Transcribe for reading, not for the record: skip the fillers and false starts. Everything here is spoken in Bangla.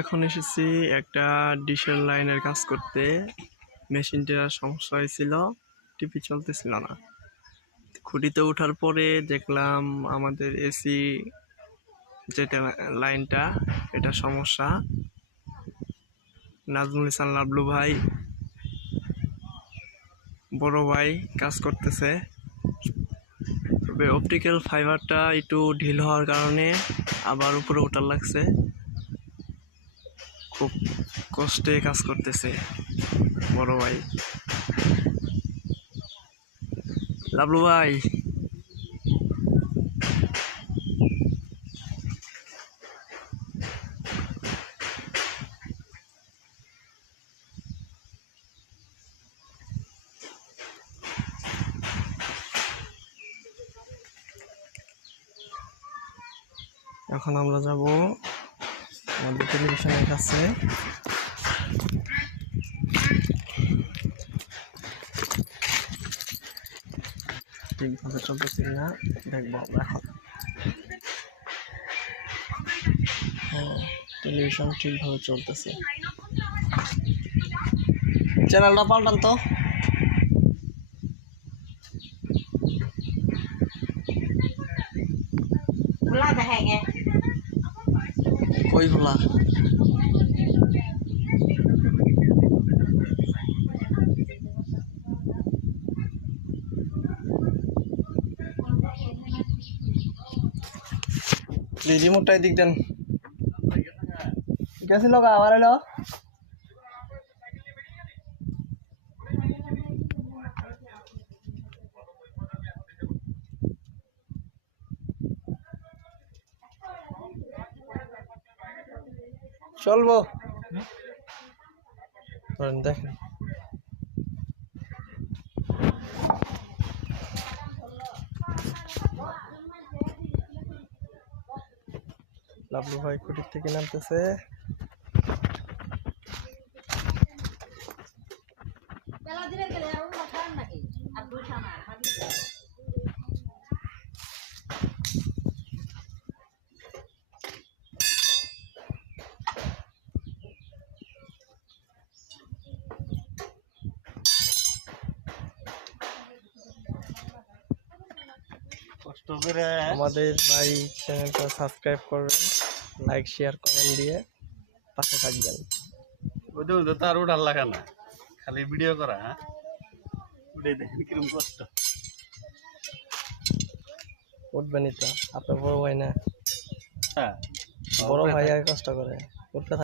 এখন এসেছি একটা ডিশের লাইনের কাজ করতে। মেশিনটার সমস্যা হয়েছিল, টিভি চলতেছিল না। খুঁটিতে ওঠার পরে দেখলাম আমাদের এসি যেটা লাইনটা, এটা সমস্যা। নাজমুল ইসলাম লাবলু ভাই, বড় ভাই কাজ করতেছে। তবে অপটিক্যাল ফাইবারটা একটু ঢিল হওয়ার কারণে আবার উপরে ওঠার লাগছে। খুব কষ্টে কাজ করতেছে বড় ভাই লাবলু ভাই। এখন আমরা যাব আমাদের টেলিভিশনের কাছে। ঠিকভাবে চলতেছি না, দেখবো আমরা এখন। হ্যাঁ, টেলিভিশন ঠিকভাবে চলতেছে। চ্যানেলটা পাল্টান তো। কই খোলা? রিমোটটা এদিক দেন। গেছিল গা, আবার এলো। চলবো দেখেন। লাবলু ভাই খুঁটির থেকে নামতেছে। আমাদের ভাই চ্যানেলটা সাবস্ক্রাইব করবেন, লাইক শেয়ার কমেন্ট দিয়ে পাশে থাকবেন। ওদের তো আর উঠার লাগা না, খালি ভিডিও করা। হ্যাঁ, উঠে দেখেন কিরকম কষ্ট। উঠবেনই তো, আপনার বড় ভাই না? হ্যাঁ, বড় ভাই আর কষ্ট করে উঠতে